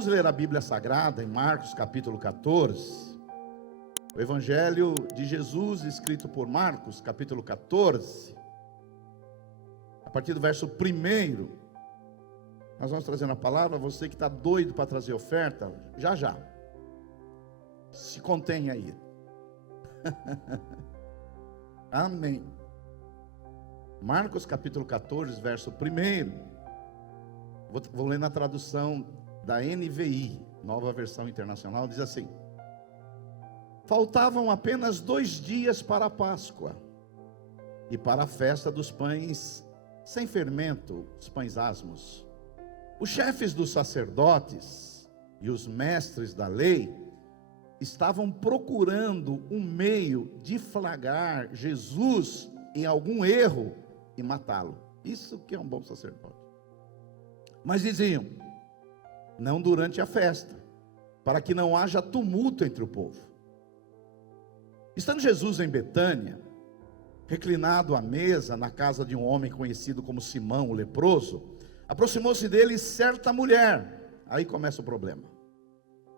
Vamos ler a Bíblia Sagrada em Marcos capítulo 14. O Evangelho de Jesus, escrito por Marcos, capítulo 14. A partir do verso 1. Nós vamos trazendo a palavra. Você que está doido para trazer oferta, já. Se contém aí. Amém. Marcos capítulo 14, verso 1. Vou ler na tradução da NVI, Nova Versão Internacional, diz assim: faltavam apenas 2 dias para a Páscoa e para a festa dos pães sem fermento, os pães asmos. Os chefes dos sacerdotes e os mestres da lei estavam procurando um meio de flagrar Jesus em algum erro e matá-lo. Isso que é um bom sacerdote. Mas diziam: não durante a festa, para que não haja tumulto entre o povo. Estando Jesus em Betânia, reclinado à mesa na casa de um homem conhecido como Simão, o leproso, aproximou-se dele certa mulher. Aí começa o problema.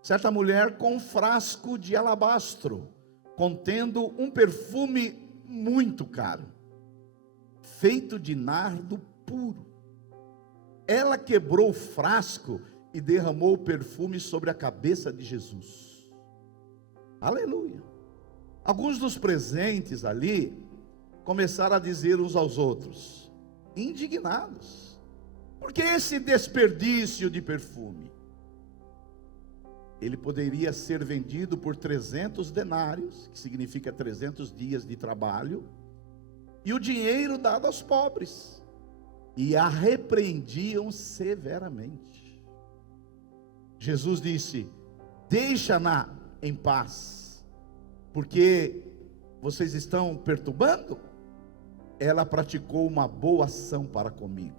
Certa mulher com um frasco de alabastro, contendo um perfume muito caro, feito de nardo puro. Ela quebrou o frasco e derramou o perfume sobre a cabeça de Jesus. Aleluia. Alguns dos presentes ali começaram a dizer uns aos outros, indignados: por que esse desperdício de perfume? Ele poderia ser vendido por 300 denários, que significa 300 dias de trabalho, e o dinheiro dado aos pobres. E a repreendiam severamente. Jesus disse: deixa-na em paz, porque vocês estão perturbando. Ela praticou uma boa ação para comigo,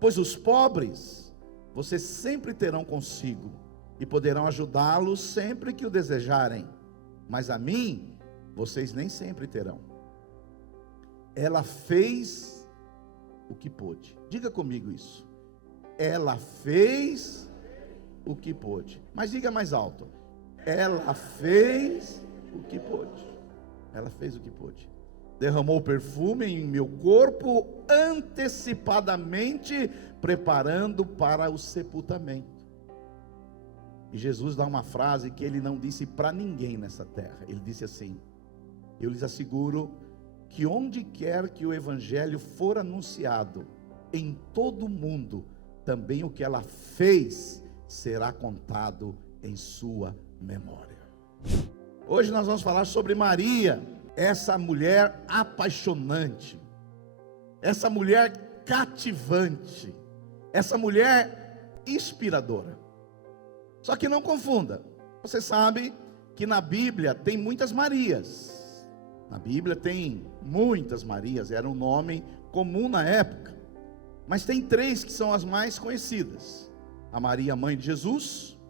pois os pobres vocês sempre terão consigo, e poderão ajudá-los sempre que o desejarem, mas a mim vocês nem sempre terão. Ela fez o que pôde. Diga comigo isso. Ela fez o que pôde. Mas diga mais alto: ela fez o que pôde. Ela fez o que pôde. Derramou perfume em meu corpo antecipadamente, preparando para o sepultamento. E Jesus dá uma frase que ele não disse para ninguém nessa terra. Ele disse assim: eu lhes asseguro que onde quer que o evangelho for anunciado, em todo o mundo, também o que ela fez será contado em sua memória. Hoje nós vamos falar sobre Maria, essa mulher apaixonante, essa mulher cativante, essa mulher inspiradora. Só que não confunda, você sabe que na Bíblia tem muitas Marias. Na Bíblia tem muitas Marias, era um nome comum na época. Mas tem 3 que são as mais conhecidas: a Maria, mãe de Jesus;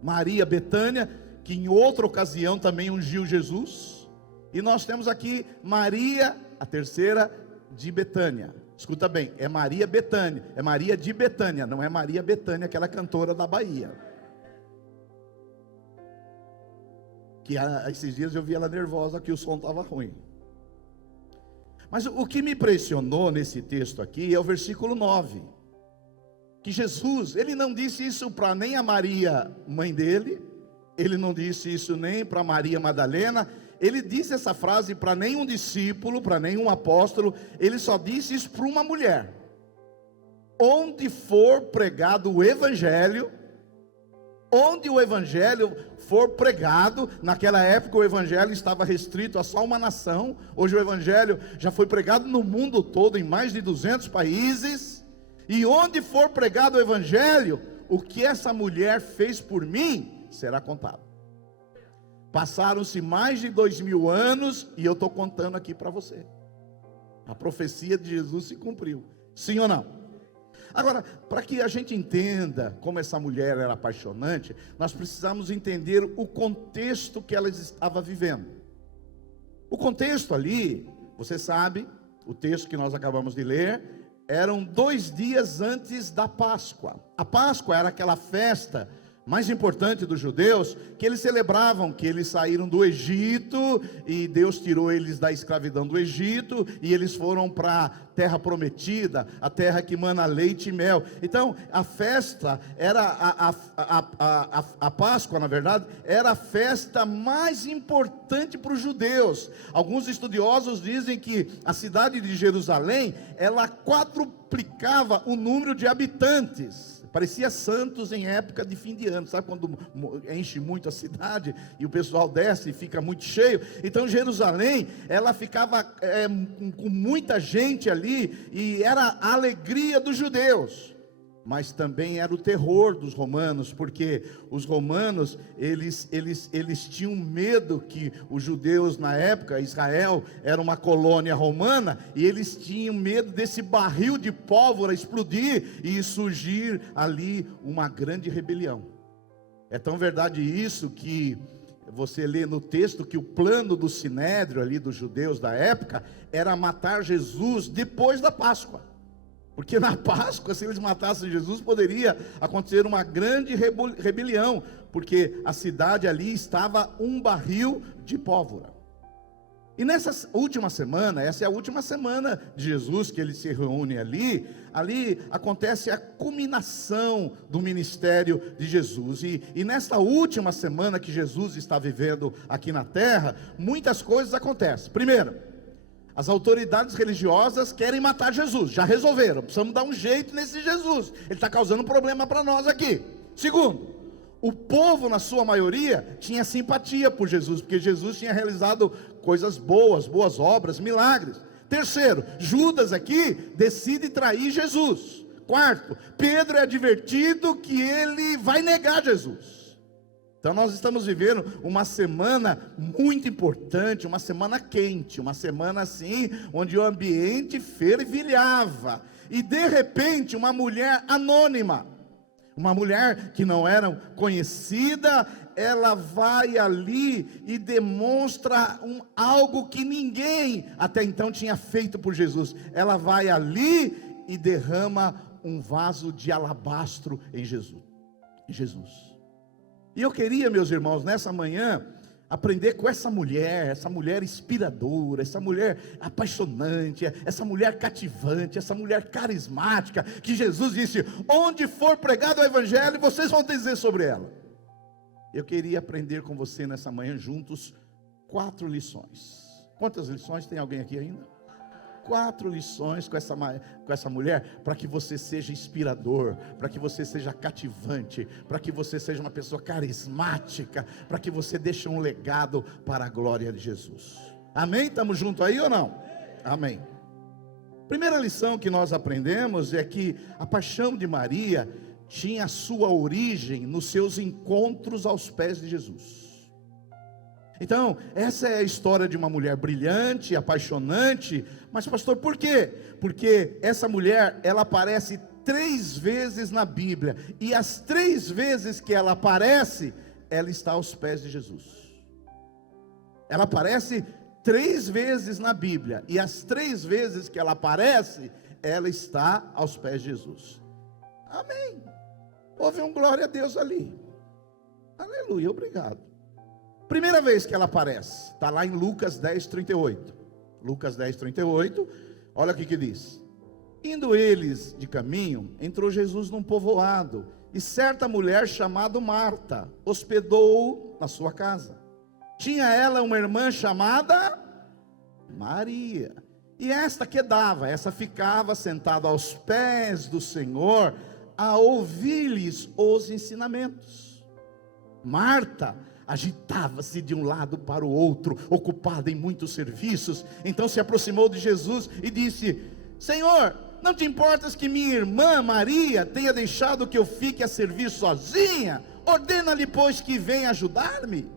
Maria Betânia, que em outra ocasião também ungiu Jesus; e nós temos aqui Maria, a terceira, de Betânia. Escuta bem, é Maria Betânia, é Maria de Betânia, não é Maria Bethânia, aquela cantora da Bahia. Que esses dias eu vi ela nervosa que o som estava ruim. Mas o que me impressionou nesse texto aqui é o versículo 9. Que Jesus, ele não disse isso para nem a Maria, mãe dele. Ele não disse isso nem para Maria Madalena. Ele disse essa frase para nenhum discípulo, para nenhum apóstolo. Ele só disse isso para uma mulher. Onde for pregado o evangelho, onde o evangelho for pregado, naquela época o evangelho estava restrito a só uma nação. Hoje o evangelho já foi pregado no mundo todo, em mais de 200 países. E onde for pregado o evangelho, o que essa mulher fez por mim será contado. Passaram-se mais de 2000 anos e eu estou contando aqui para você. A profecia de Jesus se cumpriu. Sim ou não? Agora, para que a gente entenda como essa mulher era apaixonante, nós precisamos entender o contexto que ela estava vivendo. O contexto ali, você sabe, o texto que nós acabamos de ler, eram 2 dias antes da Páscoa. A Páscoa era aquela festa mais importante dos judeus, que eles celebravam, que eles saíram do Egito, e Deus tirou eles da escravidão do Egito, e eles foram para a terra prometida, a terra que mana leite e mel. Então, a festa era, a Páscoa, na verdade, era a festa mais importante para os judeus. Alguns estudiosos dizem que a cidade de Jerusalém, ela quadruplicava o número de habitantes. Parecia Santos em época de fim de ano, sabe quando enche muito a cidade e o pessoal desce e fica muito cheio? Então Jerusalém, ela ficava com muita gente ali, e era a alegria dos judeus, mas também era o terror dos romanos, porque os romanos, eles tinham medo que os judeus na época, Israel era uma colônia romana, e eles tinham medo desse barril de pólvora explodir e surgir ali uma grande rebelião. É tão verdade isso que você lê no texto que o plano do Sinédrio ali dos judeus da época era matar Jesus depois da Páscoa. Porque na Páscoa, se eles matassem Jesus, poderia acontecer uma grande rebelião, porque a cidade ali estava um barril de pólvora. E nessa última semana, essa é a última semana de Jesus, que ele se reúne ali acontece a culminação do ministério de Jesus. E nessa última semana que Jesus está vivendo aqui na terra, muitas coisas acontecem. Primeiro, as autoridades religiosas querem matar Jesus, já resolveram, precisamos dar um jeito nesse Jesus, ele está causando problema para nós aqui. Segundo, o povo na sua maioria tinha simpatia por Jesus, porque Jesus tinha realizado coisas boas obras, milagres. Terceiro, Judas aqui decide trair Jesus. Quarto, Pedro é advertido que ele vai negar Jesus. Então nós estamos vivendo uma semana muito importante, uma semana quente, uma semana assim, onde o ambiente fervilhava, e de repente uma mulher anônima, uma mulher que não era conhecida, ela vai ali e demonstra algo que ninguém até então tinha feito por Jesus. Ela vai ali e derrama um vaso de alabastro em Jesus. E eu queria, meus irmãos, nessa manhã, aprender com essa mulher inspiradora, essa mulher apaixonante, essa mulher cativante, essa mulher carismática, que Jesus disse: onde for pregado o evangelho, vocês vão dizer sobre ela. Eu queria aprender com você nessa manhã juntos 4 lições. Quantas lições? Tem alguém aqui ainda? 4 lições com essa mulher, para que você seja inspirador, para que você seja cativante, para que você seja uma pessoa carismática, para que você deixe um legado para a glória de Jesus. Amém? Estamos juntos aí ou não? Amém. Primeira lição que nós aprendemos é que a paixão de Maria tinha sua origem nos seus encontros aos pés de Jesus. Então, essa é a história de uma mulher brilhante, apaixonante. Mas pastor, por quê? Porque essa mulher, ela aparece 3 vezes na Bíblia, e as 3 vezes que ela aparece, ela está aos pés de Jesus. Ela aparece 3 vezes na Bíblia, e as 3 vezes que ela aparece, ela está aos pés de Jesus. Amém. Houve um glória a Deus ali. Aleluia, obrigado. Primeira vez que ela aparece, está lá em Lucas 10:38. Lucas 10:38, olha o que diz: indo eles de caminho, entrou Jesus num povoado, e certa mulher chamada Marta hospedou-o na sua casa. Tinha ela uma irmã chamada Maria, e esta ficava sentada aos pés do Senhor, a ouvir-lhes os ensinamentos. Marta agitava-se de um lado para o outro, ocupada em muitos serviços. Então se aproximou de Jesus e disse: Senhor, não te importas que minha irmã Maria tenha deixado que eu fique a servir sozinha? Ordena-lhe, pois, que venha ajudar-me.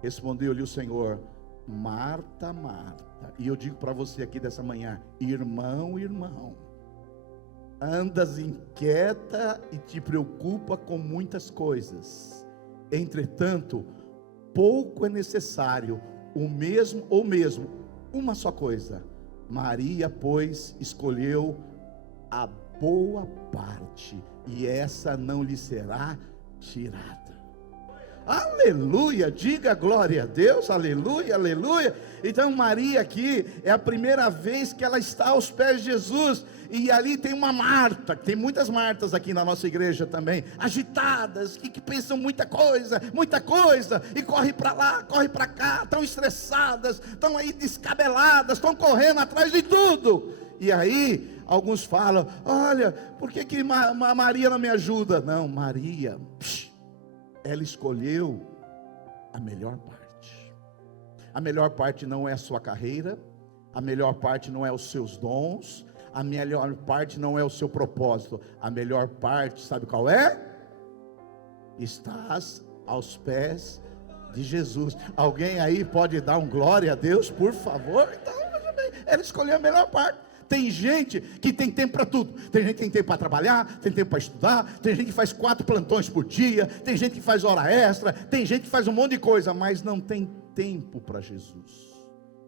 Respondeu-lhe o Senhor: Marta, Marta. E eu digo para você aqui dessa manhã: irmão, andas inquieta e te preocupa com muitas coisas. Entretanto, pouco é necessário, uma só coisa. Maria, pois, escolheu a boa parte, e essa não lhe será tirada. Aleluia, diga glória a Deus, aleluia, aleluia. Então Maria aqui é a primeira vez que ela está aos pés de Jesus, e ali tem uma Marta, tem muitas Martas aqui na nossa igreja também, agitadas, que pensam muita coisa, e corre para lá, corre para cá, estão estressadas, estão aí descabeladas, estão correndo atrás de tudo. E aí alguns falam: olha, por que Maria não me ajuda? Não, Maria, ela escolheu a melhor parte. A melhor parte não é a sua carreira, a melhor parte não é os seus dons, a melhor parte não é o seu propósito. A melhor parte, sabe qual é? Estás aos pés de Jesus. Alguém aí pode dar um glória a Deus, por favor? Então, ela escolheu a melhor parte. Tem gente que tem tempo para tudo. Tem gente que tem tempo para trabalhar, tem tempo para estudar, tem gente que faz 4 plantões por dia, tem gente que faz hora extra, tem gente que faz um monte de coisa, mas não tem tempo para Jesus.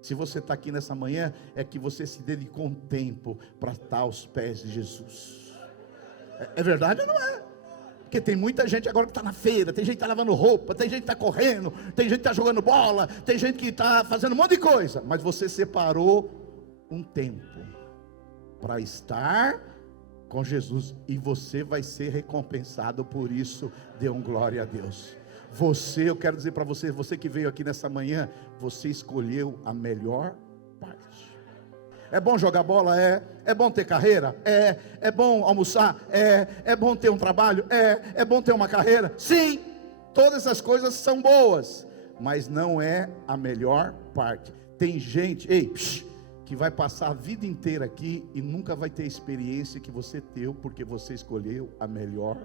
Se você está aqui nessa manhã, é que você se dedicou um tempo para estar aos pés de Jesus. É verdade ou não é? Porque tem muita gente agora que está na feira, tem gente que está lavando roupa, tem gente que está correndo, tem gente que está jogando bola, tem gente que está fazendo um monte de coisa, mas você separou um tempo para estar com Jesus, e você vai ser recompensado por isso. Dê um glória a Deus. Eu quero dizer para você, você que veio aqui nessa manhã, você escolheu a melhor parte. É bom jogar bola? É bom ter carreira? É bom almoçar? É bom ter um trabalho? É bom ter uma carreira? Sim, todas essas coisas são boas, mas não é a melhor parte. Tem gente, que vai passar a vida inteira aqui e nunca vai ter a experiência que você teve, porque você escolheu a melhor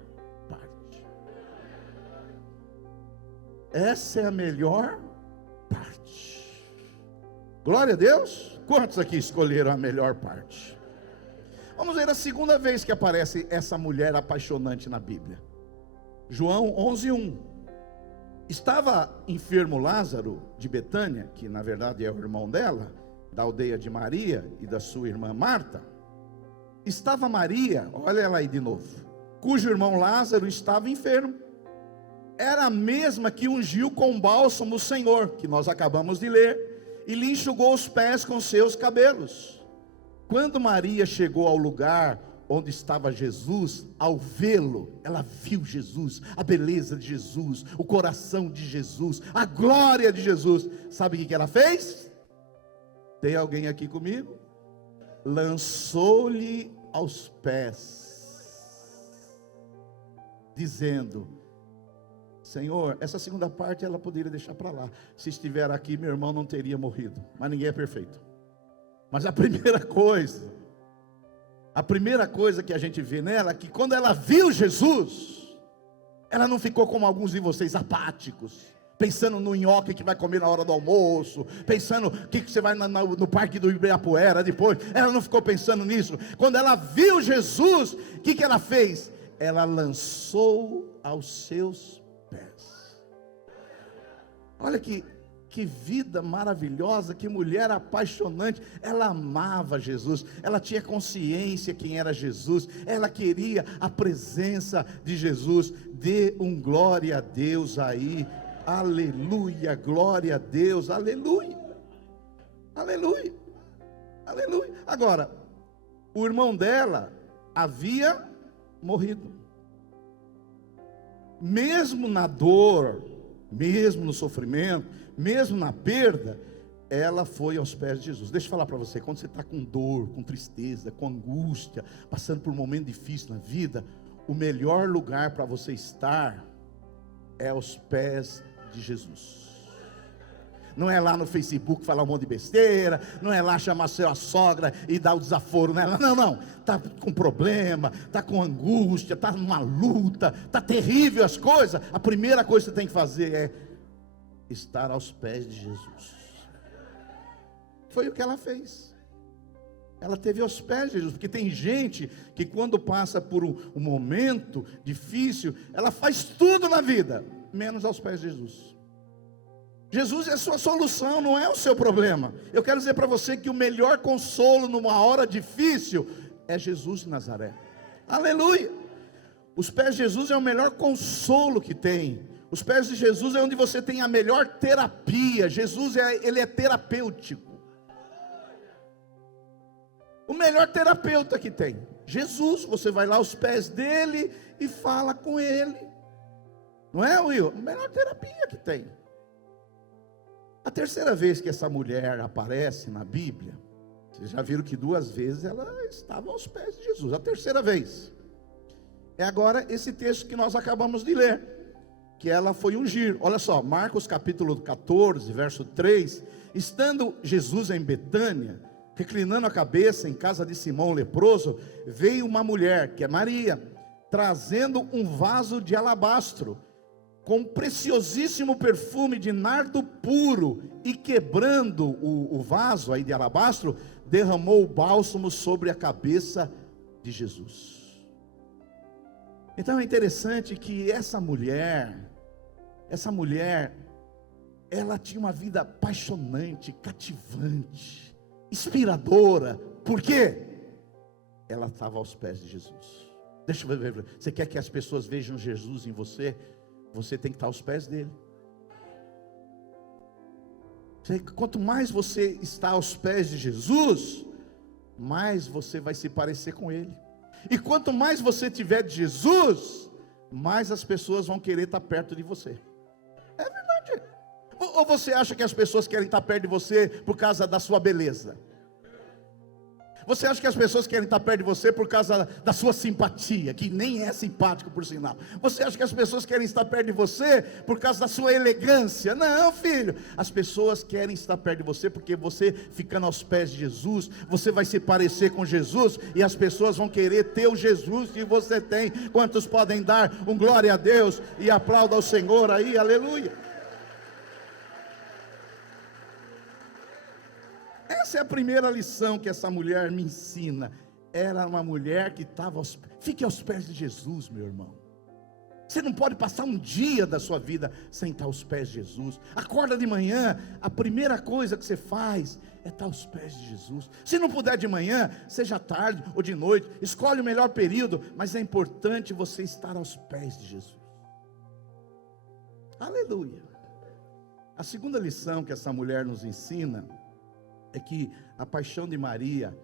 parte. Essa é a melhor parte. Glória a Deus. Quantos aqui escolheram a melhor parte? Vamos ver a segunda vez que aparece essa mulher apaixonante na Bíblia. João 11:1. Estava enfermo Lázaro de Betânia, que na verdade é o irmão dela, da aldeia de Maria e da sua irmã Marta. Estava Maria, olha ela aí de novo, cujo irmão Lázaro estava enfermo. Era a mesma que ungiu com bálsamo o Senhor, que nós acabamos de ler, e lhe enxugou os pés com seus cabelos. Quando Maria chegou ao lugar onde estava Jesus, ao vê-lo, ela viu Jesus, a beleza de Jesus, o coração de Jesus, a glória de Jesus. Sabe o que ela fez? Tem alguém aqui comigo? Lançou-lhe aos pés, dizendo: Senhor, essa segunda parte ela poderia deixar para lá. Se estiver aqui, meu irmão não teria morrido. Mas ninguém é perfeito. Mas a primeira coisa que a gente vê nela, é que quando ela viu Jesus, ela não ficou como alguns de vocês apáticos, pensando no nhoque que vai comer na hora do almoço, pensando que você vai no parque do Ibirapuera depois. Ela não ficou pensando nisso. Quando ela viu Jesus, o que ela fez? Ela lançou aos seus pés. Olha que vida maravilhosa, que mulher apaixonante. Ela amava Jesus, ela tinha consciência quem era Jesus, ela queria a presença de Jesus. Dê um glória a Deus aí. Aleluia, glória a Deus, aleluia, aleluia, aleluia. Agora, o irmão dela havia morrido. Mesmo na dor, mesmo no sofrimento, mesmo na perda, ela foi aos pés de Jesus. Deixa eu falar para você, quando você está com dor, com tristeza, com angústia, passando por um momento difícil na vida, o melhor lugar para você estar é aos pés de Jesus. Não é lá no Facebook falar um monte de besteira, não é lá chamar sua sogra e dar o desaforo nela, não, está com problema, está com angústia, está numa luta, está terrível as coisas. A primeira coisa que você tem que fazer é estar aos pés de Jesus. Foi o que ela fez. Ela esteve aos pés de Jesus, porque tem gente que quando passa por um momento difícil, ela faz tudo na vida, menos aos pés de Jesus. Jesus é a sua solução, não é o seu problema. Eu quero dizer para você que o melhor consolo numa hora difícil é Jesus de Nazaré. Aleluia! Os pés de Jesus é o melhor consolo que tem. Os pés de Jesus é onde você tem a melhor terapia. Jesus ele é terapêutico. O melhor terapeuta que tem. Jesus, você vai lá aos pés dele e fala com ele. Não é, Will? A melhor terapia que tem. A terceira vez que essa mulher aparece na Bíblia, vocês já viram que 2 vezes ela estava aos pés de Jesus. A terceira vez é agora esse texto que nós acabamos de ler, que ela foi ungir. Olha só, Marcos capítulo 14, verso 3. Estando Jesus em Betânia, reclinando a cabeça em casa de Simão o leproso, veio uma mulher, que é Maria, trazendo um vaso de alabastro, com preciosíssimo perfume de nardo puro, e quebrando o vaso aí de alabastro, derramou o bálsamo sobre a cabeça de Jesus. Então é interessante que essa mulher, ela tinha uma vida apaixonante, cativante, inspiradora. Por quê? Ela estava aos pés de Jesus. Deixa eu ver, você quer que as pessoas vejam Jesus em você? Você tem que estar aos pés dele. Quanto mais você está aos pés de Jesus, mais você vai se parecer com ele. E quanto mais você tiver de Jesus, mais as pessoas vão querer estar perto de você. É verdade. Ou você acha que as pessoas querem estar perto de você por causa da sua beleza? Você acha que as pessoas querem estar perto de você por causa da sua simpatia, que nem é simpático por sinal? Você acha que as pessoas querem estar perto de você por causa da sua elegância? Não, filho. As pessoas querem estar perto de você porque você, ficando aos pés de Jesus, você vai se parecer com Jesus, e as pessoas vão querer ter o Jesus que você tem. Quantos podem dar um glória a Deus e aplauda ao Senhor aí? Aleluia. Essa é a primeira lição que essa mulher me ensina. Era uma mulher que estava fique aos pés de Jesus, meu irmão. Você não pode passar um dia da sua vida sem estar aos pés de Jesus. Acorda de manhã, a primeira coisa que você faz é estar aos pés de Jesus. Se não puder de manhã, seja tarde ou de noite, escolhe o melhor período, mas é importante você estar aos pés de Jesus. Aleluia. A segunda lição que essa mulher nos ensina é que a paixão de Maria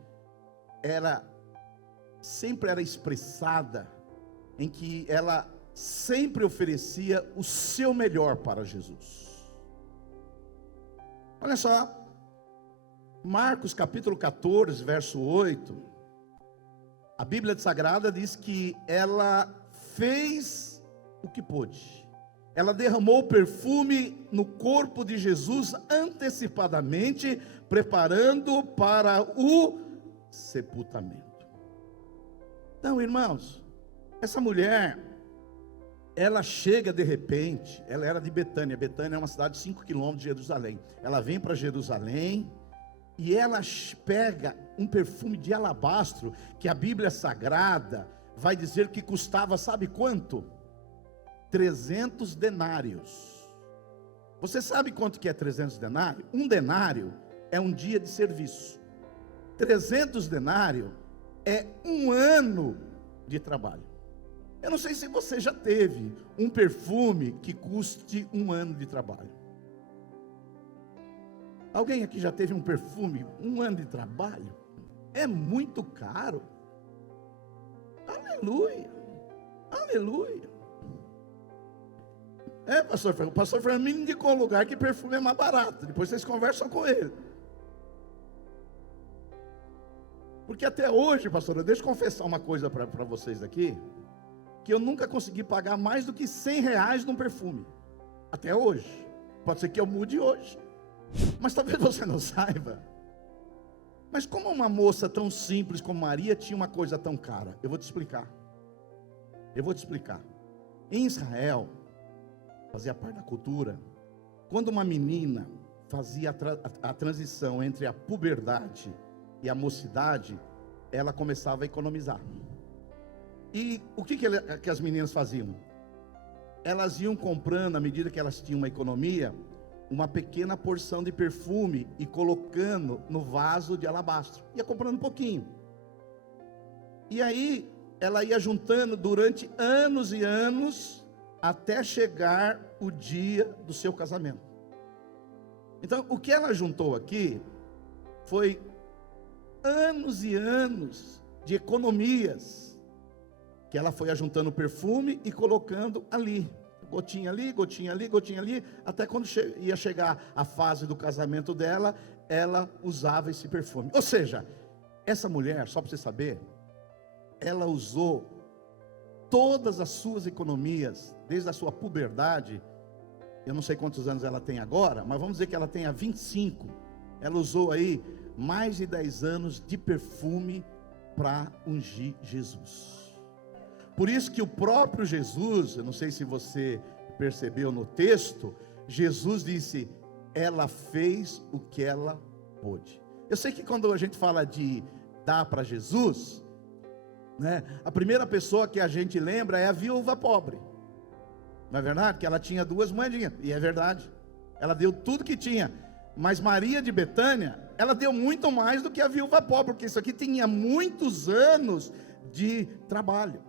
sempre era expressada em que ela sempre oferecia o seu melhor para Jesus. Olha só, Marcos capítulo 14, verso 8, a Bíblia Sagrada diz que ela fez o que pôde. Ela derramou perfume no corpo de Jesus antecipadamente, preparando para o sepultamento. Então, irmãos, essa mulher, ela chega de repente, ela era de Betânia. Betânia é uma cidade de 5 quilômetros de Jerusalém. Ela vem para Jerusalém e ela pega um perfume de alabastro, que a Bíblia Sagrada vai dizer que custava, sabe quanto? 300 denários. Você sabe quanto que é 300 denários? Um denário é um dia de serviço. 300 denários é um ano de trabalho. Eu não sei se você já teve um perfume que custe um ano de trabalho. Alguém aqui já teve um perfume, um ano de trabalho? É muito caro. Aleluia. Aleluia. O pastor Fernando me indicou um lugar que perfume é mais barato. Depois vocês conversam com ele. Porque até hoje, pastor, deixa eu confessar uma coisa para vocês aqui, que eu nunca consegui pagar mais do que R$100 num perfume. Até hoje. Pode ser que eu mude hoje. Mas talvez você não saiba. Mas como uma moça tão simples como Maria tinha uma coisa tão cara? Eu vou te explicar. Em Israel, fazia parte da cultura, quando uma menina fazia a transição entre a puberdade e a mocidade, ela começava a economizar. E o que as meninas faziam? Elas iam comprando, à medida que elas tinham uma economia, uma pequena porção de perfume e colocando no vaso de alabastro. Ia comprando um pouquinho. E aí ela ia juntando durante anos e anos, até chegar o dia do seu casamento. Então, o que ela juntou aqui foi anos e anos de economias, que ela foi ajuntando perfume e colocando ali, gotinha ali, gotinha ali, gotinha ali, até quando ia chegar a fase do casamento dela, ela usava esse perfume. Ou seja, essa mulher, só para você saber, ela usou todas as suas economias, desde a sua puberdade. Eu não sei quantos anos ela tem agora, mas vamos dizer que ela tenha 25. Ela usou aí mais de 10 anos de perfume para ungir Jesus. Por isso que o próprio Jesus, eu não sei se você percebeu no texto, Jesus disse: ela fez o que ela pôde. Eu sei que quando a gente fala de dar para Jesus, né, a primeira pessoa que a gente lembra é a viúva pobre. Não é verdade? Que ela tinha 2 moedinhas, e é verdade, ela deu tudo que tinha. Mas Maria de Betânia, ela deu muito mais do que a viúva pobre, porque isso aqui tinha muitos anos de trabalho.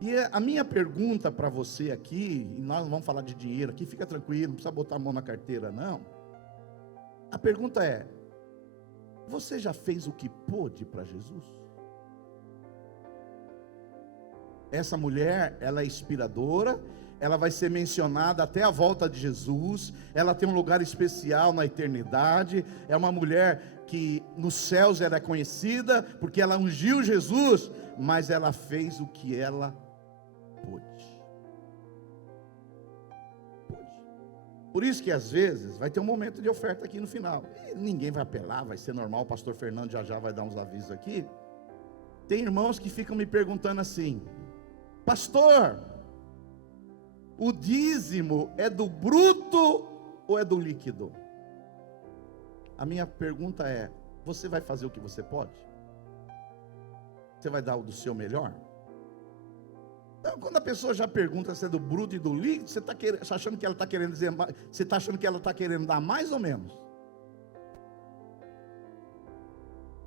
E a minha pergunta para você aqui, e nós não vamos falar de dinheiro aqui, fica tranquilo, não precisa botar a mão na carteira não. A pergunta é: você já fez o que pôde para Jesus? Essa mulher, ela é inspiradora, ela vai ser mencionada até a volta de Jesus, ela tem um lugar especial na eternidade, é uma mulher que nos céus ela é conhecida, porque ela ungiu Jesus, mas ela fez o que ela pôde. Por isso que às vezes vai ter um momento de oferta aqui no final, e ninguém vai apelar, vai ser normal, o pastor Fernando já vai dar uns avisos aqui. Tem irmãos que ficam me perguntando assim: pastor, o dízimo é do bruto ou é do líquido? A minha pergunta é: você vai fazer o que você pode? Você vai dar o do seu melhor? Então, quando a pessoa já pergunta se é do bruto e do líquido, você está achando que ela está querendo dizer mais? Você está achando que ela está querendo dar mais ou menos?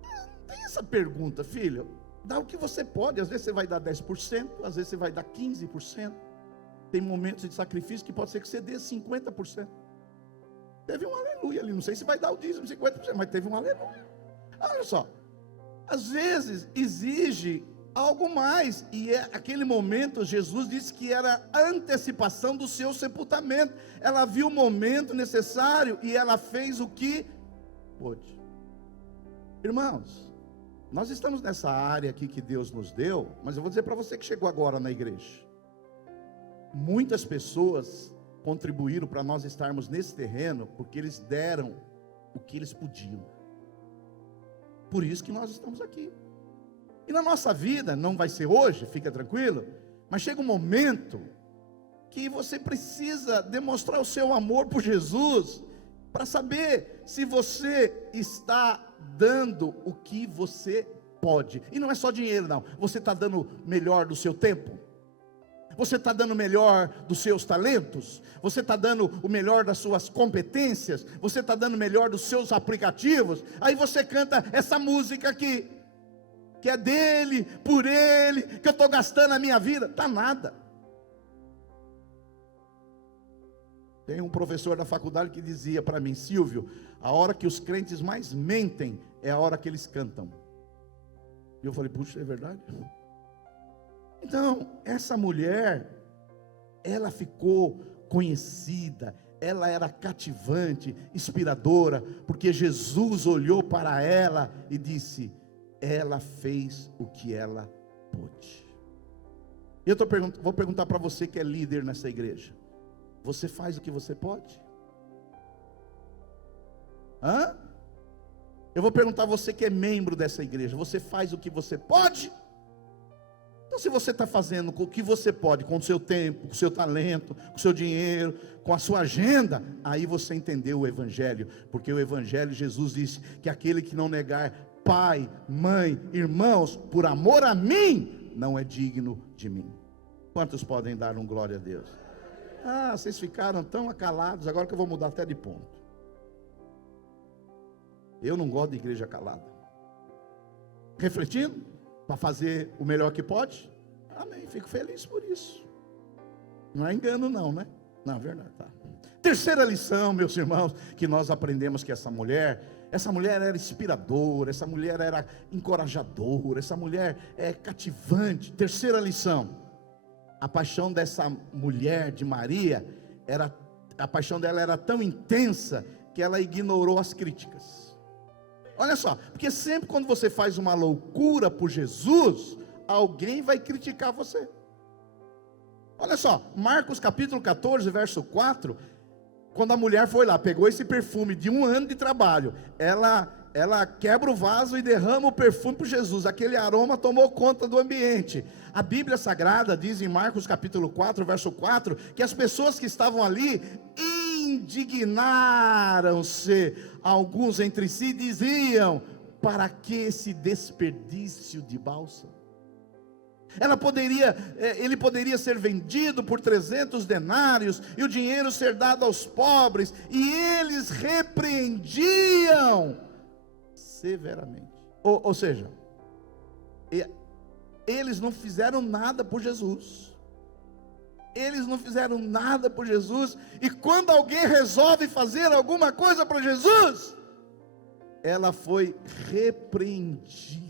Não tem essa pergunta, filho. Dá o que você pode. Às vezes você vai dar 10%, às vezes você vai dar 15%. Tem momentos de sacrifício que pode ser que você dê 50%. Teve um aleluia ali. Não sei se vai dar o dízimo 50%, mas teve um aleluia. Olha só, às vezes exige algo mais, e aquele momento Jesus disse que era a antecipação do seu sepultamento. Ela viu o momento necessário e ela fez o que pôde. Irmãos, nós estamos nessa área aqui que Deus nos deu, mas eu vou dizer para você que chegou agora na igreja, muitas pessoas contribuíram para nós estarmos nesse terreno, porque eles deram o que eles podiam. Por isso que nós estamos aqui. E na nossa vida, não vai ser hoje, fica tranquilo, mas chega um momento que você precisa demonstrar o seu amor por Jesus, para saber se você está dando o que você pode. E não é só dinheiro não, você está dando o melhor do seu tempo, você está dando o melhor dos seus talentos, você está dando o melhor das suas competências, você está dando o melhor dos seus aplicativos. Aí você canta essa música aqui, que é dele, por ele, que eu estou gastando a minha vida. Está nada. Tem um professor da faculdade que dizia para mim: Silvio, a hora que os crentes mais mentem é a hora que eles cantam. E eu falei: puxa, é verdade? Então, essa mulher, ela ficou conhecida, ela era cativante, inspiradora, porque Jesus olhou para ela e disse: ela fez o que ela pôde. Eu vou perguntar para você que é líder nessa igreja: você faz o que você pode? Eu vou perguntar a você que é membro dessa igreja: você faz o que você pode? Então, se você está fazendo o que você pode, com o seu tempo, com o seu talento, com o seu dinheiro, com a sua agenda, aí você entendeu o Evangelho. Porque o Evangelho, Jesus disse que aquele que não negar pai, mãe, irmãos, por amor a mim, não é digno de mim. Quantos podem dar um glória a Deus? Vocês ficaram tão acalados, agora que eu vou mudar até de ponto. Eu não gosto de igreja calada. Refletindo, para fazer o melhor que pode? Amém, fico feliz por isso. Não é engano não, né? Não, é verdade, tá. Terceira lição, meus irmãos, que nós aprendemos que essa mulher era inspiradora, essa mulher era encorajadora, essa mulher é cativante. Terceira lição, a paixão dessa mulher de Maria, a paixão dela era tão intensa, que ela ignorou as críticas. Olha só, porque sempre quando você faz uma loucura por Jesus, alguém vai criticar você. Olha só, Marcos capítulo 14, verso 4, quando a mulher foi lá, pegou esse perfume de 1 ano de trabalho, ela quebra o vaso e derrama o perfume para Jesus, aquele aroma tomou conta do ambiente. A Bíblia Sagrada diz em Marcos capítulo 4, verso 4, que as pessoas que estavam ali indignaram-se, alguns entre si diziam: para que esse desperdício de bálsamo? Ele poderia ser vendido por 300 denários, e o dinheiro ser dado aos pobres, e eles repreendiam severamente. Ou seja, eles não fizeram nada por Jesus. Eles não fizeram nada por Jesus, e quando alguém resolve fazer alguma coisa para Jesus, ela foi repreendida.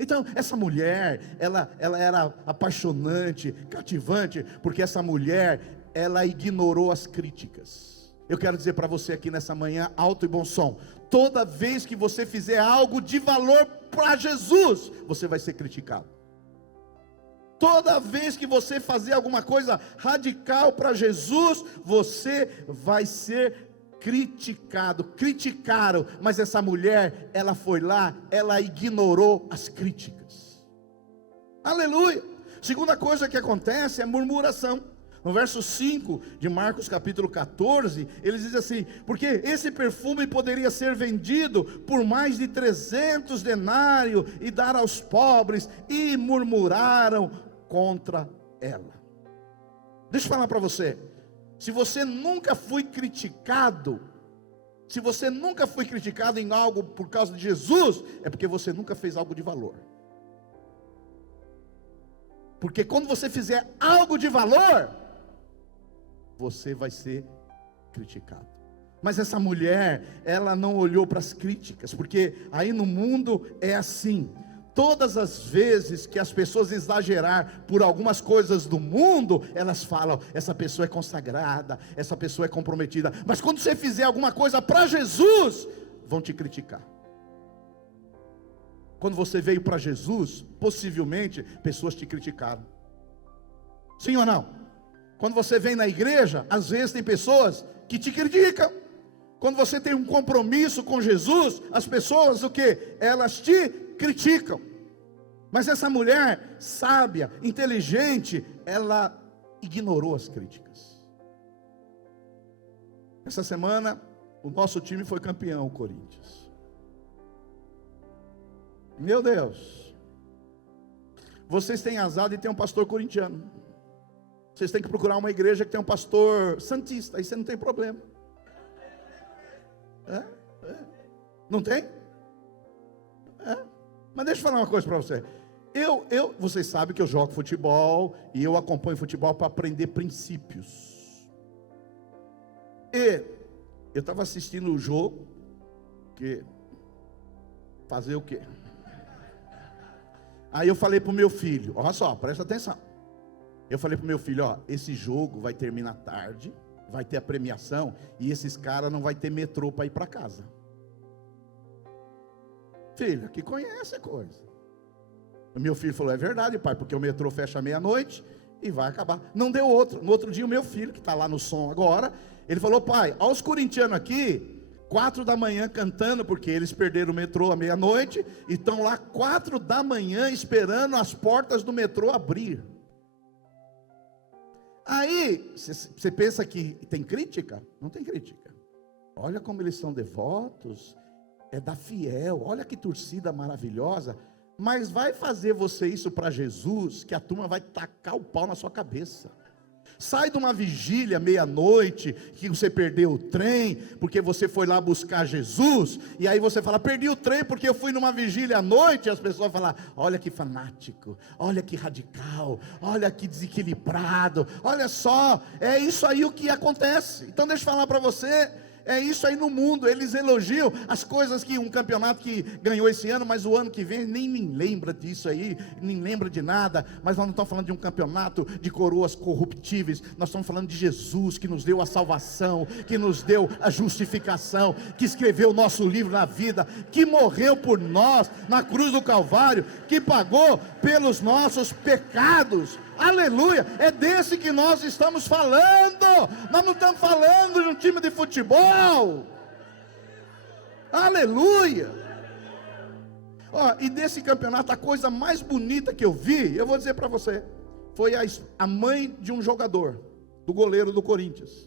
Então, essa mulher, ela era apaixonante, cativante, porque essa mulher, ela ignorou as críticas. Eu quero dizer para você aqui nessa manhã, alto e bom som: toda vez que você fizer algo de valor para Jesus, você vai ser criticado. Toda vez que você fazer alguma coisa radical para Jesus, você vai ser criticado. Criticaram, mas essa mulher, ela foi lá, ela ignorou as críticas. Aleluia. Segunda coisa que acontece é murmuração. No verso 5 de Marcos capítulo 14, eles dizem assim: porque esse perfume poderia ser vendido por mais de 300 denários e dar aos pobres, e murmuraram contra ela. Deixa eu falar para você, se você nunca foi criticado, em algo por causa de Jesus, é porque você nunca fez algo de valor. Porque quando você fizer algo de valor, você vai ser criticado. Mas essa mulher, ela não olhou para as críticas, porque aí no mundo é assim. Todas as vezes que as pessoas exagerar por algumas coisas do mundo, elas falam: essa pessoa é consagrada, essa pessoa é comprometida. Mas quando você fizer alguma coisa para Jesus, vão te criticar. Quando você veio para Jesus, possivelmente pessoas te criticaram. Sim ou não? Quando você vem na igreja, às vezes tem pessoas que te criticam. Quando você tem um compromisso com Jesus, as pessoas, o que? Elas te criticam. Mas essa mulher sábia, inteligente, ela ignorou as críticas. Essa semana, o nosso time foi campeão, o Corinthians. Meu Deus, vocês têm azar de ter um pastor corintiano. Vocês têm que procurar uma igreja que tem um pastor santista, aí você não tem problema. Não tem? Mas deixa eu falar uma coisa para você. Vocês sabem que eu jogo futebol e eu acompanho futebol para aprender princípios. E eu estava assistindo o jogo, fazer o quê? Aí eu falei para o meu filho: olha só, presta atenção. Eu falei para o meu filho: ó, esse jogo vai terminar tarde, vai ter a premiação, e esses caras não vai ter metrô para ir para casa. Filho, que conhece a coisa. O meu filho falou: é verdade, pai, porque o metrô fecha meia-noite e vai acabar. Não deu outro. No outro dia, o meu filho, que está lá no som agora, ele falou: pai, olha os corintianos aqui, 4 da manhã cantando, porque eles perderam o metrô à meia-noite, e estão lá 4 da manhã esperando as portas do metrô abrir. Aí, você pensa que tem crítica? Não tem crítica. Olha como eles são devotos, é da Fiel, olha que torcida maravilhosa. Mas vai fazer você isso para Jesus, que a turma vai tacar o pau na sua cabeça. Sai de uma vigília meia-noite, que você perdeu o trem, porque você foi lá buscar Jesus, e aí você fala, perdi o trem porque eu fui numa vigília à noite, e as pessoas falam, olha que fanático, olha que radical, olha que desequilibrado, olha só, é isso aí o que acontece. Então deixa eu falar para você, é isso aí no mundo, eles elogiam as coisas que um campeonato que ganhou esse ano, mas o ano que vem nem lembra disso aí, nem lembra de nada. Mas nós não estamos falando de um campeonato de coroas corruptíveis, nós estamos falando de Jesus, que nos deu a salvação, que nos deu a justificação, que escreveu o nosso livro na vida, que morreu por nós na cruz do Calvário, que pagou pelos nossos pecados. Aleluia, é desse que nós estamos falando. Nós não estamos falando de um time de futebol. Aleluia. Ó, e desse campeonato, a coisa mais bonita que eu vi, eu vou dizer para você, foi a mãe de um jogador, do goleiro do Corinthians.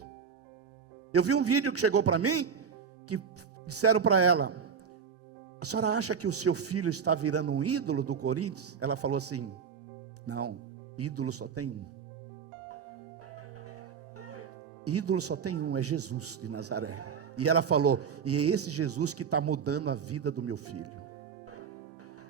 Eu vi um vídeo que chegou para mim, que disseram para ela, a senhora acha que o seu filho está virando um ídolo do Corinthians? Ela falou assim, não, ídolo só tem um. Ídolo só tem um, é Jesus de Nazaré. E ela falou, e é esse Jesus que está mudando a vida do meu filho.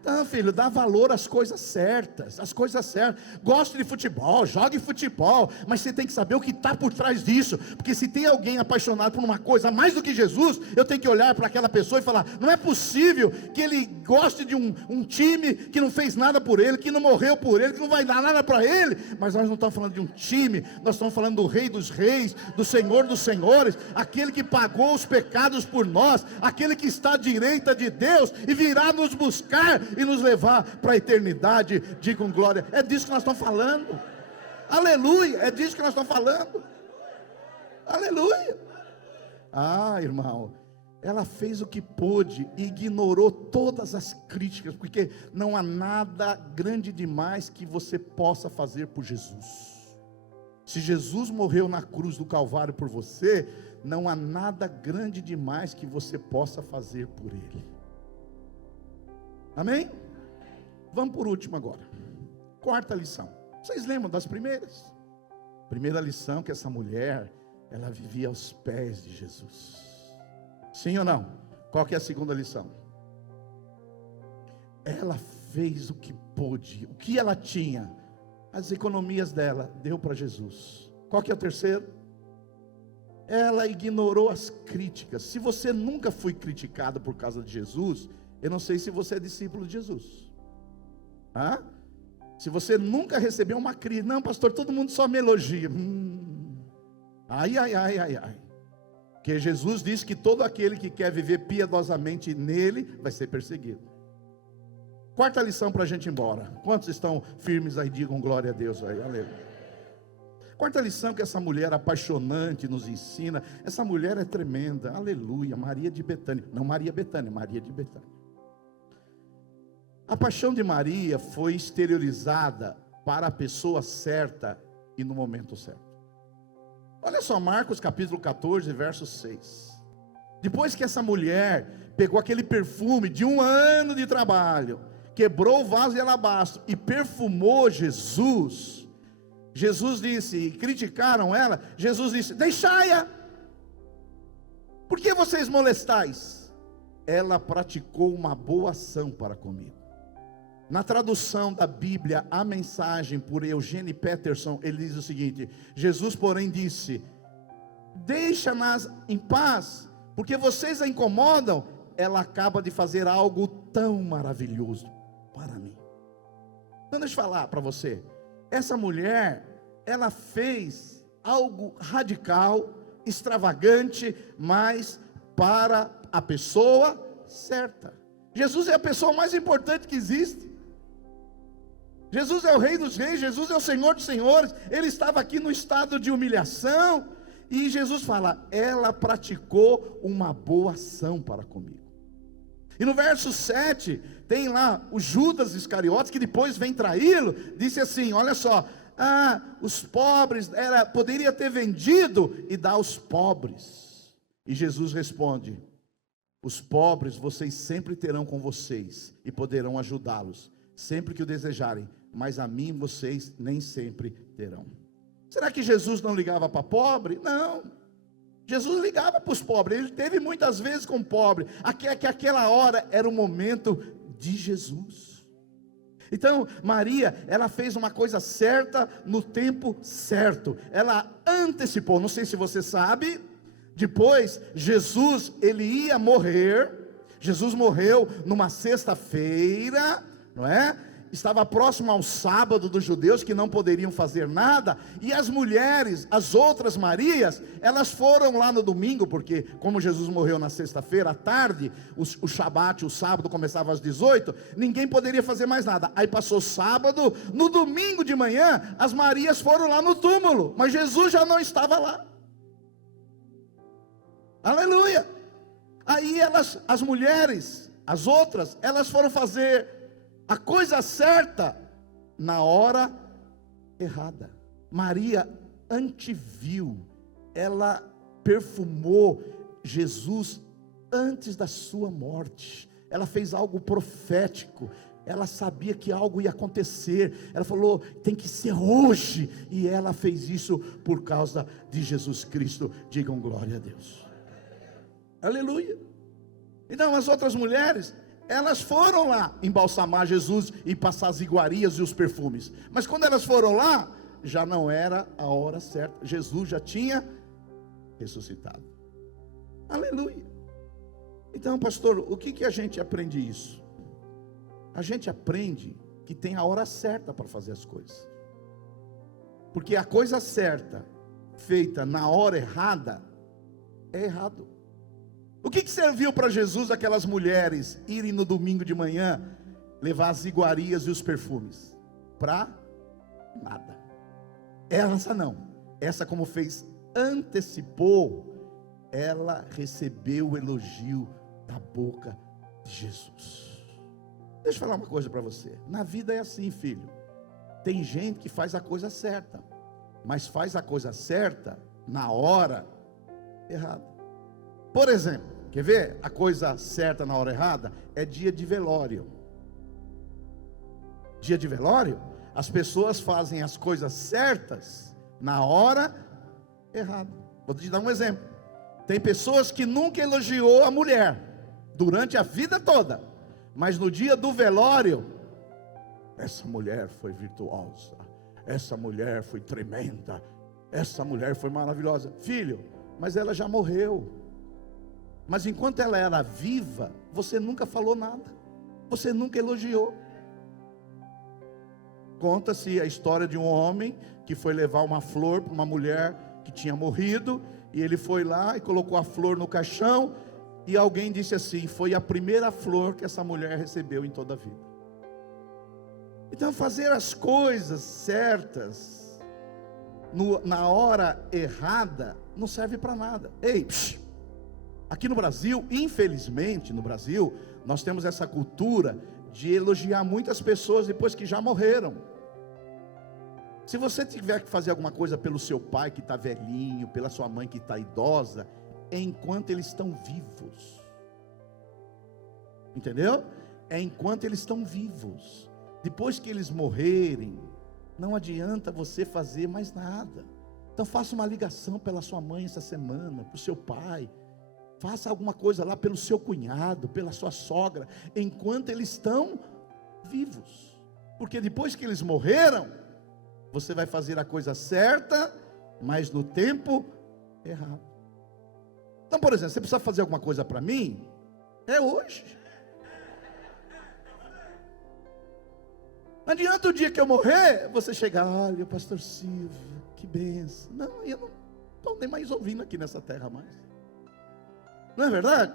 Então, filho, dá valor às coisas certas, às coisas certas. Goste de futebol, jogue futebol, mas você tem que saber o que está por trás disso. Porque se tem alguém apaixonado por uma coisa mais do que Jesus, eu tenho que olhar para aquela pessoa e falar, não é possível que ele goste de um time que não fez nada por ele, que não morreu por ele, que não vai dar nada para ele. Mas nós não estamos falando de um time, nós estamos falando do Rei dos Reis, do Senhor dos Senhores, aquele que pagou os pecados por nós, aquele que está à direita de Deus e virá nos buscar e nos levar para a eternidade. Digam glória. É disso que nós estamos falando. Aleluia. É disso que nós estamos falando. Aleluia. Ah, irmão, ela fez o que pôde e ignorou todas as críticas, porque não há nada grande demais que você possa fazer por Jesus. Se Jesus morreu na cruz do Calvário por você, não há nada grande demais que você possa fazer por Ele. Amém? Vamos por último agora. Quarta lição. Vocês lembram das primeiras? Primeira lição, que essa mulher, ela vivia aos pés de Jesus. Sim ou não? Qual que é a segunda lição? Ela fez o que pôde, o que ela tinha, as economias dela, deu para Jesus. Qual que é o terceiro? Ela ignorou as críticas. Se você nunca foi criticado por causa de Jesus, eu não sei se você é discípulo de Jesus. Se você nunca recebeu uma crítica, não, pastor, todo mundo só me elogia. Ai. Porque Jesus disse que todo aquele que quer viver piedosamente nele vai ser perseguido. Quarta lição para a gente ir embora. Quantos estão firmes aí? Digam glória a Deus aí, aleluia. Quarta lição que essa mulher apaixonante nos ensina. Essa mulher é tremenda, aleluia. Maria de Betânia, não Maria Betânia, Maria de Betânia. A paixão de Maria foi exteriorizada para a pessoa certa e no momento certo. Olha só, Marcos capítulo 14, verso 6. Depois que essa mulher pegou aquele perfume de 1 ano de trabalho, quebrou o vaso de alabastro e perfumou Jesus, Jesus disse, e criticaram ela, Jesus disse, deixai-a, por que vocês molestais? Ela praticou uma boa ação para comigo. Na tradução da Bíblia, a mensagem por Eugene Peterson, ele diz o seguinte, Jesus porém disse, deixa-nas em paz, porque vocês a incomodam, ela acaba de fazer algo tão maravilhoso para mim. Então deixa eu falar para você, essa mulher, ela fez algo radical, extravagante, mas para a pessoa certa. Jesus é a pessoa mais importante que existe. Jesus é o Rei dos Reis, Jesus é o Senhor dos Senhores. Ele estava aqui no estado de humilhação, e Jesus fala, ela praticou uma boa ação para comigo. E no verso 7, tem lá o Judas Iscariotes, que depois vem traí-lo, disse assim, olha só, os pobres, poderia ter vendido e dar aos pobres. E Jesus responde, os pobres vocês sempre terão com vocês, e poderão ajudá-los, sempre que o desejarem, mas a mim vocês nem sempre terão. Será que Jesus não ligava para pobre? Não. Jesus ligava para os pobres, ele teve muitas vezes com pobre, que aquela hora era o momento de Jesus. Então Maria, ela fez uma coisa certa no tempo certo, ela antecipou. Não sei se você sabe, depois Jesus, ele ia morrer. Jesus morreu numa sexta-feira, não é? Estava próximo ao sábado dos judeus, que não poderiam fazer nada, e as mulheres, as outras Marias, elas foram lá no domingo, porque como Jesus morreu na sexta-feira à tarde, o Shabat, o sábado começava às 18, ninguém poderia fazer mais nada. Aí passou sábado, no domingo de manhã, as Marias foram lá no túmulo, mas Jesus já não estava lá. Aleluia! Aí elas, as mulheres, as outras, elas foram fazer a coisa certa na hora errada. Maria anteviu, ela perfumou Jesus antes da sua morte. Ela fez algo profético. Ela sabia que algo ia acontecer. Ela falou, tem que ser hoje. E ela fez isso por causa de Jesus Cristo. Digam glória a Deus. Aleluia. Então as outras mulheres, elas foram lá embalsamar Jesus e passar as iguarias e os perfumes. Mas quando elas foram lá, já não era a hora certa. Jesus já tinha ressuscitado. Aleluia. Então, pastor, o que a gente aprende isso? A gente aprende que tem a hora certa para fazer as coisas. Porque a coisa certa, feita na hora errada, é errado. O que serviu para Jesus aquelas mulheres irem no domingo de manhã levar as iguarias e os perfumes? Para nada. Essa não. Essa, como fez, antecipou, ela recebeu o elogio da boca de Jesus. Deixa eu falar uma coisa para você. Na vida é assim, filho. Tem gente que faz a coisa certa, mas faz a coisa certa na hora errada. Por exemplo, quer ver a coisa certa na hora errada? É dia de velório. Dia de velório, as pessoas fazem as coisas certas na hora errada. Vou te dar um exemplo. Tem pessoas que nunca elogiou a mulher durante a vida toda, mas no dia do velório, essa mulher foi virtuosa, essa mulher foi tremenda, essa mulher foi maravilhosa. Filho, mas ela já morreu. Mas enquanto ela era viva, você nunca falou nada, você nunca elogiou. Conta-se a história de um homem que foi levar uma flor para uma mulher que tinha morrido, e ele foi lá e colocou a flor no caixão, e alguém disse assim, foi a primeira flor que essa mulher recebeu em toda a vida. Então fazer as coisas certas na hora errada não serve para nada. Ei, aqui no Brasil, infelizmente no Brasil, nós temos essa cultura de elogiar muitas pessoas depois que já morreram. Se você tiver que fazer alguma coisa pelo seu pai que está velhinho, pela sua mãe que está idosa, é enquanto eles estão vivos. Entendeu? É enquanto eles estão vivos. Depois que eles morrerem, não adianta você fazer mais nada. Então faça uma ligação pela sua mãe essa semana, para o seu pai. Faça alguma coisa lá pelo seu cunhado, pela sua sogra, enquanto eles estão vivos. Porque depois que eles morreram, você vai fazer a coisa certa, mas no tempo errado. Então, por exemplo, você precisa fazer alguma coisa para mim, é hoje. Não adianta o dia que eu morrer, você chegar, olha, pastor Silvio, que benção. Não, eu não estou nem mais ouvindo aqui nessa terra mais. Não é verdade?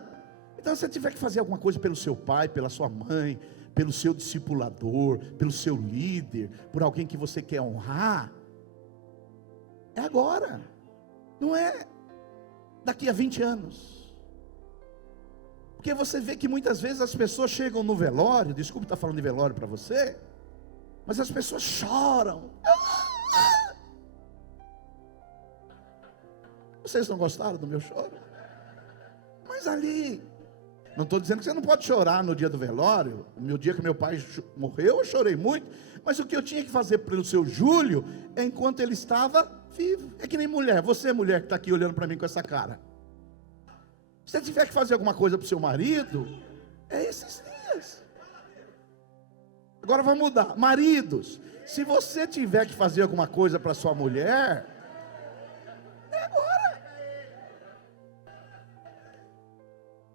Então, se você tiver que fazer alguma coisa pelo seu pai, pela sua mãe, pelo seu discipulador, pelo seu líder, por alguém que você quer honrar, é agora, não é daqui a 20 anos. Porque você vê que muitas vezes as pessoas chegam no velório, desculpe estar falando de velório para você, mas as pessoas choram. Vocês não gostaram do meu choro? Mas ali, não estou dizendo que você não pode chorar no dia do velório. No dia que meu pai morreu, eu chorei muito. Mas o que eu tinha que fazer pelo seu Júlio, é enquanto ele estava vivo. É que nem mulher. Você, mulher, que está aqui olhando para mim com essa cara. Se você tiver que fazer alguma coisa para o seu marido, é esses dias. Agora vamos mudar. Maridos, se você tiver que fazer alguma coisa para sua mulher, é agora.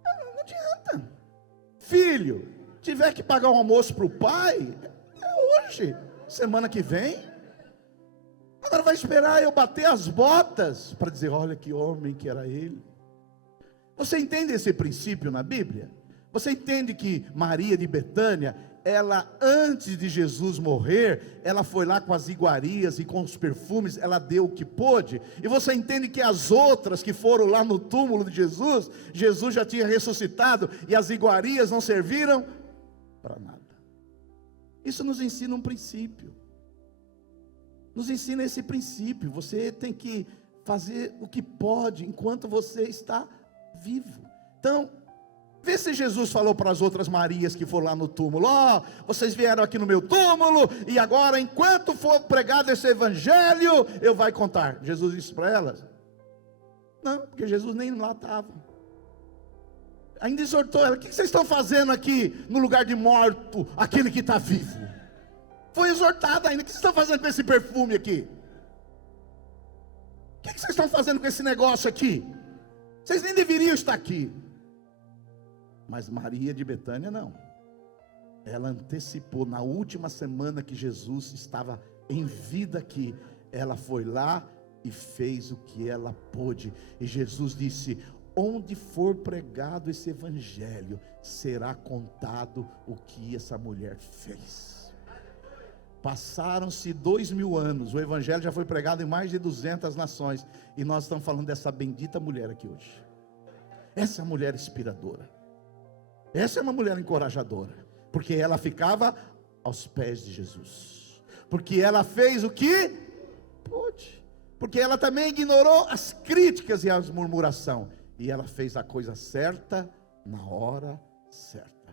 Não adianta. Filho, tiver que pagar um almoço para o pai, é hoje. Semana que vem. Agora vai esperar eu bater as botas para dizer, olha que homem que era ele. Você entende esse princípio na Bíblia? Você entende que Maria de Betânia, ela antes de Jesus morrer, ela foi lá com as iguarias e com os perfumes, ela deu o que pôde. E você entende que as outras que foram lá no túmulo de Jesus, Jesus já tinha ressuscitado e as iguarias não serviram para nada. Isso nos ensina um princípio. Nos ensina esse princípio. Você tem que fazer o que pode enquanto você está vivo. Então, vê se Jesus falou para as outras Marias que foram lá no túmulo: ó, vocês vieram aqui no meu túmulo, e agora enquanto for pregado esse evangelho, eu vai contar. Jesus disse para elas? Não, porque Jesus nem lá estava. Ainda exortou ela: o que vocês estão fazendo aqui no lugar de morto, aquele que está vivo? Foi exortada ainda: o que vocês estão fazendo com esse perfume aqui? O que vocês estão fazendo com esse negócio aqui? Vocês nem deveriam estar aqui. Mas Maria de Betânia não. Ela antecipou, na última semana que Jesus estava em vida aqui, ela foi lá e fez o que ela pôde. E Jesus disse: onde for pregado esse evangelho, será contado o que essa mulher fez. Passaram-se 2000 anos, o evangelho já foi pregado em mais de 200 nações, e nós estamos falando dessa bendita mulher aqui hoje. Essa mulher inspiradora, essa é uma mulher encorajadora, porque ela ficava aos pés de Jesus, porque ela fez o que pôde, porque ela também ignorou as críticas e as murmurações, e ela fez a coisa certa na hora certa.